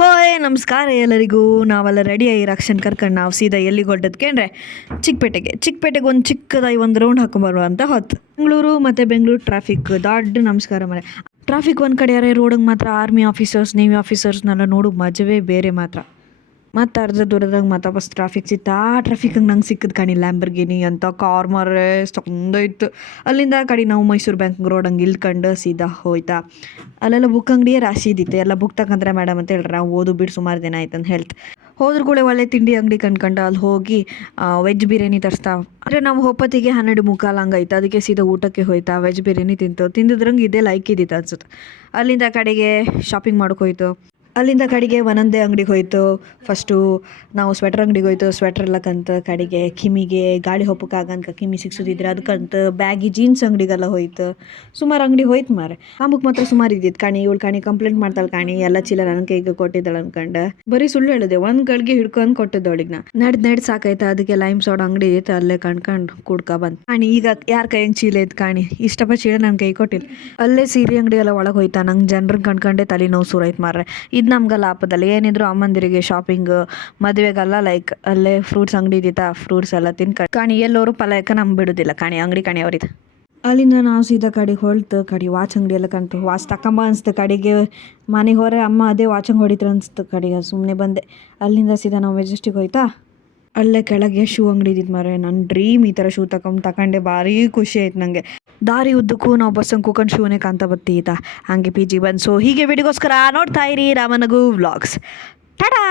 ಹೋಯ್ ನಮಸ್ಕಾರ ಎಲ್ಲರಿಗೂ. ನಾವೆಲ್ಲ ರೆಡಿ ಆಗಿ ರಕ್ಷಣ್ ಕರ್ಕೊಂಡು ನಾವು ಸೀದಾ ಎಲ್ಲಿಗೆ ಹೊಡ್ಡದ್ಕೇಂದ್ರೆ ಚಿಕ್ಕಪೇಟೆಗೆ ಒಂದು ಚಿಕ್ಕದಾಗಿ ಒಂದು ರೌಂಡ್ ಹಾಕೊಂಬರುವ ಅಂತ ಹೊತ್ತು. ಬೆಂಗಳೂರು ಟ್ರಾಫಿಕ್ ದೊಡ್ಡ ನಮಸ್ಕಾರ ಮರೆ. ಟ್ರಾಫಿಕ್ ಒಂದು ಕಡೆ ಯಾರೇ ರೋಡಿಗೆ ಮಾತ್ರ ಆರ್ಮಿ ಆಫೀಸರ್ಸ್ ನೇವಿ ಆಫೀಸರ್ಸ್ನೆಲ್ಲ ನೋಡು ಮಜವೇ ಬೇರೆ ಮಾತ್ರ. ಮತ್ತು ಅರ್ಧ ದೂರದಾಗ ಮತ್ತೆ ಬಸ್ ಟ್ರಾಫಿಕ್ ಸಿಕ್ತು. ಆ ಟ್ರಾಫಿಕ್ಗೆ ನಂಗೆ ಸಿಕ್ಕದ ಕಣಿ ಲ್ಯಾಂಬರ್ಗಿನಿ ಅಂತ ಕಾರ್ ಮಾರೇ ಚಂದಾಯ್ತು. ಅಲ್ಲಿಂದ ಆ ಕಡೆ ನಾವು ಮೈಸೂರು ಬ್ಯಾಂಕ್ ರೋಡ್ ಹಂಗೆ ಇಳ್ಕೊಂಡು ಸೀದಾ ಹೋಯ್ತಾ. ಅಲ್ಲೆಲ್ಲ ಬುಕ್ ಅಂಗಡಿಯೇ ರಾಶಿ ಇದ್ದಿತ್ತು. ಎಲ್ಲ ಬುಕ್ ತಗೊಂಡ್ರೆ ಮೇಡಮ್ ಅಂತ ಹೇಳ್ರಿ. ನಾವು ಓದು ಬಿಟ್ಟು ಸುಮಾರು ದಿನ ಆಯ್ತು ಅಂತ ಹೇಳ್ತು. ಹೋದ್ರ ಕೂಡ ಒಳ್ಳೆ ತಿಂಡಿ ಅಂಗಡಿ ಕಂಡ್ಕೊಂಡು ಅಲ್ಲಿ ಹೋಗಿ ವೆಜ್ ಬಿರಿಯಾನಿ ತರಿಸ್ತಾವೆ. ಅಂದರೆ ನಾವು ಹೊಪ್ಪತ್ತಿಗೆ 12:45 ಹಂಗಾಯ್ತು. ಅದಕ್ಕೆ ಸೀದಾ ಊಟಕ್ಕೆ ಹೋಯ್ತಾ ವೆಜ್ ಬಿರಿಯಾನಿ ತಿಂದಿದ್ರಂಗೆ ಇದೇ ಲೈಕ್ ಇದ್ದಿತ್ತು ಅನ್ಸುತ್ತೆ. ಅಲ್ಲಿಂದ ಕಡೆಗೆ ಶಾಪಿಂಗ್ ಮಾಡೋಕೆ ಹೋಯ್ತು. ಅಲ್ಲಿಂದ ಕಡೆಗೆ ಒಂದೊಂದೇ ಅಂಗಡಿಗೆ ಹೋಯ್ತು. ಫಸ್ಟು ನಾವು ಸ್ವೆಟ್ರ್ ಅಂಗಡಿಗೆ ಹೋಯ್ತು. ಸ್ವೆಟ್ರ್ ಎಲ್ಲ ಕಂತು ಕಡೆಗೆ ಕಿಮಿಗೆ ಗಾಳಿ ಹೊಪ್ಪಕ್ಕಾಗಂತ ಕಿಮಿ ಸಿಕ್ಸೋದಿದ್ರೆ ಅದಕ್ಕಂತ ಬ್ಯಾಗಿ ಜೀನ್ಸ್ ಅಂಗಡಿಗೆಲ್ಲ ಹೋಯ್ತು. ಸುಮಾರು ಅಂಗಡಿ ಹೋಯ್ತು ಮಾರೆ. ಆಮಕ್ಕೆ ಮಾತ್ರ ಸುಮಾರು ಇದ್ದಿತ್ತು ಕಾಣಿ. ಇವಳು ಕಾಣಿ ಕಂಪ್ಲೇಂಟ್ ಮಾಡ್ತಾಳೆ ಕಾಣಿ. ಎಲ್ಲ ಚೀಲ ನನ್ನ ಕೈಗೆ ಕೊಟ್ಟಿದ್ದಾಳೆ ಅನ್ಕೊಂಡು ಬರೀ ಸುಳ್ಳು ಹೇಳಿದೆ. ಒಂದು ಗಳಿಗೆ ಹಿಡ್ಕೊಂಡು ಕೊಟ್ಟಿದ್ದೆ ಅವಳಿಗೆ. ನಡ್ ಸಾಕಾಯ್ತು. ಅದಕ್ಕೆ ಲೈಮ್ ಸೋಡ ಅಂಗಡಿ ಇತ್ತು. ಅಲ್ಲೇ ಕಣ್ಕೊಂಡು ಕುಡ್ಕ ಬಂದು ಕಾಣಿ. ಈಗ ಯಾರ ಕೈಯಂಗೆ ಚೀಲ ಇತ್ತು ಕಾಣಿ. ಇಷ್ಟಪ್ಪ ಚೀಲ ನನ್ನ ಕೈ ಕೊಟ್ಟಿಲ್ಲ. ಅಲ್ಲೇ ಸೀರೆ ಅಂಗಡಿ ಎಲ್ಲ ಒಳಗೆ ಹೋಯ್ತಾ. ನಂಗೆ ಜನರನ್ನ ಕಂಡ್ಕೊಂಡೆ ತಲೆನೋವು ಸುರಾಯ್ತು ಮಾರ್ರೆ. ಇದು ನಮ್ಗೆ ಲಾಭದಲ್ಲಿ ಏನಿದ್ರು ಅಮ್ಮಂದಿರಿಗೆ ಶಾಪಿಂಗ್ ಮದುವೆಗೆಲ್ಲ ಲೈಕ್ ಅಲ್ಲೇ ಫ್ರೂಟ್ಸ್ ಅಂಗಡಿ ಇದ್ದಿತ್ತಾ. ಫ್ರೂಟ್ಸ್ ಎಲ್ಲ ತಿನ್ಕೊಂಡು ಕಾಣಿ ಎಲ್ಲರೂ ಪಲಾಯಕ ನಮ್ಗೆ ಬಿಡೋದಿಲ್ಲ ಕಾಣಿ. ಅಂಗಡಿ ಕಾಣಿ ಅವ್ರಿದ್ದು. ಅಲ್ಲಿಂದ ನಾವು ಸೀದಾ ಕಡೆಗೆ ಹೊಳ್ತು. ಕಡೆ ವಾಚ್ ಅಂಗಡಿ ಎಲ್ಲ ಕಂತು. ವಾಚ್ ತಕೊಂಬ ಅನಿಸ್ತು ಕಡೆಗೆ. ಮನೆಗೆ ಹೊರೆ ಅಮ್ಮ ಅದೇ ವಾಚ್ ಅಂಗಡಿ ಹೊಡಿತಾರೆ ಅನಿಸ್ತು ಕಡೆಗೆ. ಸುಮ್ಮನೆ ಬಂದೆ. ಅಲ್ಲಿಂದ ಸೀದಾ ನಾವು ಮೆಜೆಸ್ಟಿಕ್ ಹೋಯ್ತಾ. ಅಲ್ಲೇ ಕೆಳಗೆ ಶೂ ಅಂಗಡಿ ಇದ್ದಿತ್ತು ಮಾರೆ. ನನ್ನ ಡ್ರೀಮ್ ಈ ಥರ ಶೂ ತಗೊಂಡೆ. ಭಾರಿ ಖುಷಿ ಆಯ್ತು ನನಗೆ. ದಾರಿ ಉದ್ದಕ್ಕೂ ನಾವು ಬಸ್ಸಂಗೆ ಕೂಕೊಂಡು ಶೂನೇ ಕಾಣ್ತಾ ಬರ್ತೀತಾ. ಹಾಗೆ ಪಿ ಜಿ ಬಂದು. ಸೊ ಹೀಗೆ ವಿಡಿಯೋಗೋಸ್ಕರ ನೋಡ್ತಾ ಇರಿ ರಾಮನಗು ವ್ಲಾಗ್ಸ್. ಟಾಡಾ.